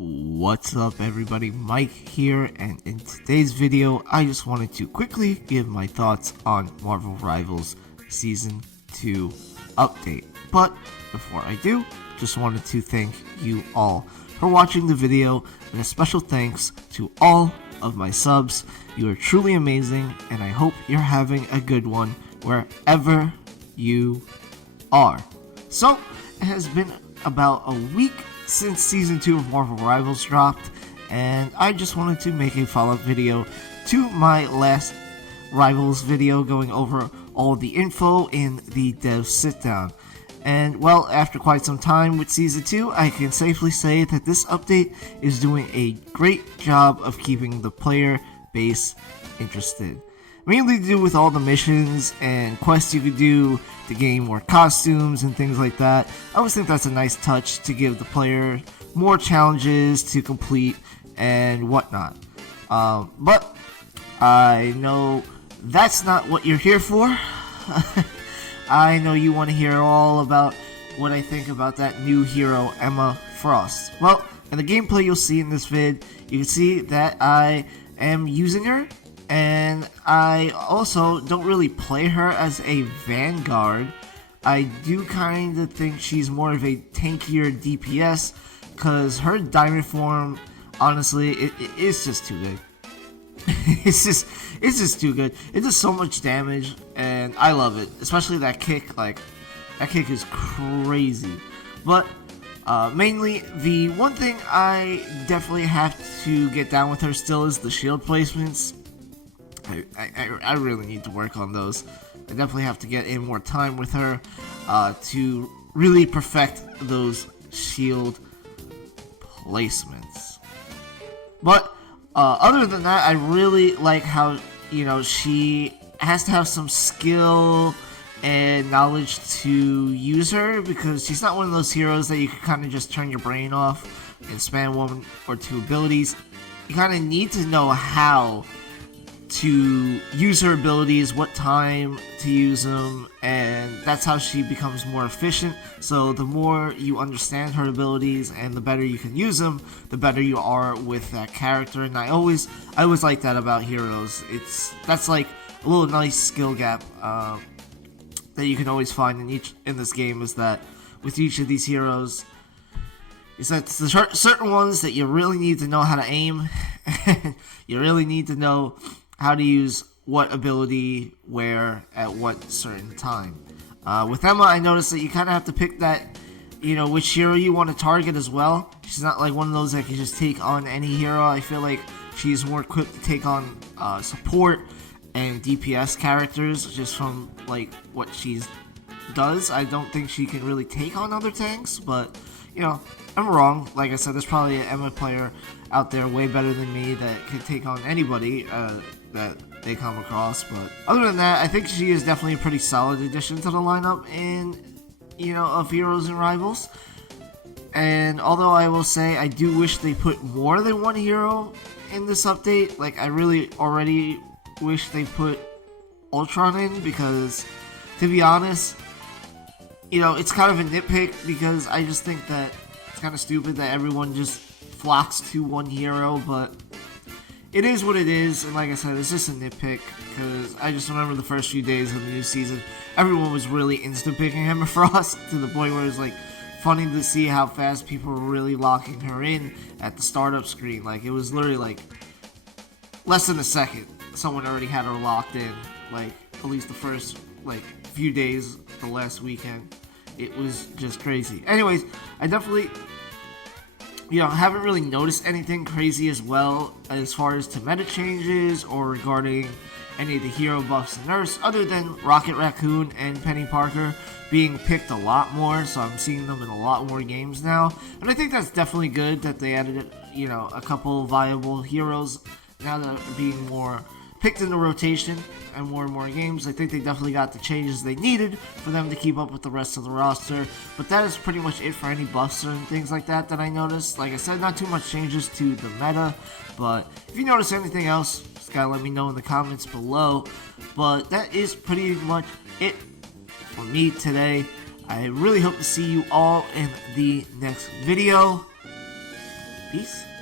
What's up everybody, Mike here, and in today's video I just wanted to quickly give my thoughts on Marvel Rivals Season 2 update. But before I do, just wanted to thank you all for watching the video, and a special thanks to all of my subs. You are truly amazing, and I hope you're having a good one wherever you are. So, it has been about a week since Season 2 of Marvel Rivals dropped, and I just wanted to make a follow-up video to my last Rivals video going over all the info in the dev sit-down. And well, after quite some time with Season 2, I can safely say that this update is doing a great job of keeping the player base interested. Mainly to do with all the missions and quests you could do to gain more costumes and things like that. I always think that's a nice touch to give the player more challenges to complete and whatnot. But I know that's not what you're here for. I know you want to hear all about what I think about that new hero, Emma Frost. Well, in the gameplay you'll see in this vid, you can see that I am using her. And I also don't really play her as a Vanguard. I do kind of think she's more of a tankier DPS, because her diamond form, honestly, it's just too good. it's just too good. It does so much damage, and I love it. Especially that kick, like, that kick is crazy. But mainly, the one thing I definitely have to get down with her still is the shield placements. I really need to work on those. I definitely have to get in more time with her to really perfect those shield placements. But other than that, I really like how, you know, she has to have some skill and knowledge to use her, because she's not one of those heroes that you can kind of just turn your brain off and spam one or two abilities. You kind of need to know how to use her abilities, what time to use them, and that's how she becomes more efficient. So the more you understand her abilities and the better you can use them, the better you are with that character. And I always like that about heroes. That's like a little nice skill gap that you can always find in this game, is that with each of these heroes, is that the certain ones that you really need to know how to aim, and you really need to know how to use what ability where at what certain time. With Emma, I noticed that you kind of have to pick that, you know, which hero you want to target as well. She's not like one of those that can just take on any hero. I feel like she's more equipped to take on support and DPS characters just from like what she does. I don't think she can really take on other tanks, but you know, I'm wrong. Like I said, there's probably an Emma player out there way better than me that can take on anybody that they come across. But other than that, I think she is definitely a pretty solid addition to the lineup in, you know, of Heroes and Rivals. And although I will say I do wish they put more than one hero in this update, like I really already wish they put Ultron in, because to be honest, you know, it's kind of a nitpick, because I just think that it's kind of stupid that everyone just flocks to one hero, but it is what it is. And like I said, it's just a nitpick, because I just remember the first few days of the new season, everyone was really insta-picking Emma Frost to the point where it was like funny to see how fast people were really locking her in at the startup screen. Like, it was literally like less than a second, someone already had her locked in. Like, at least the first like few days, the last weekend, it was just crazy. Anyways, I definitely, you know, haven't really noticed anything crazy as well as far as to meta changes or regarding any of the hero buffs and nerfs, other than Rocket Raccoon and Penny Parker being picked a lot more. So I'm seeing them in a lot more games now, and I think that's definitely good that they added, you know, a couple viable heroes now that are being more picked in the rotation and more games. I think they definitely got the changes they needed for them to keep up with the rest of the roster. But that is pretty much it for any buffs and things like that I noticed. Like I said, not too much changes to the meta, but if you notice anything else, just gotta let me know in the comments below. But that is pretty much it for me today. I really hope to see you all in the next video. Peace.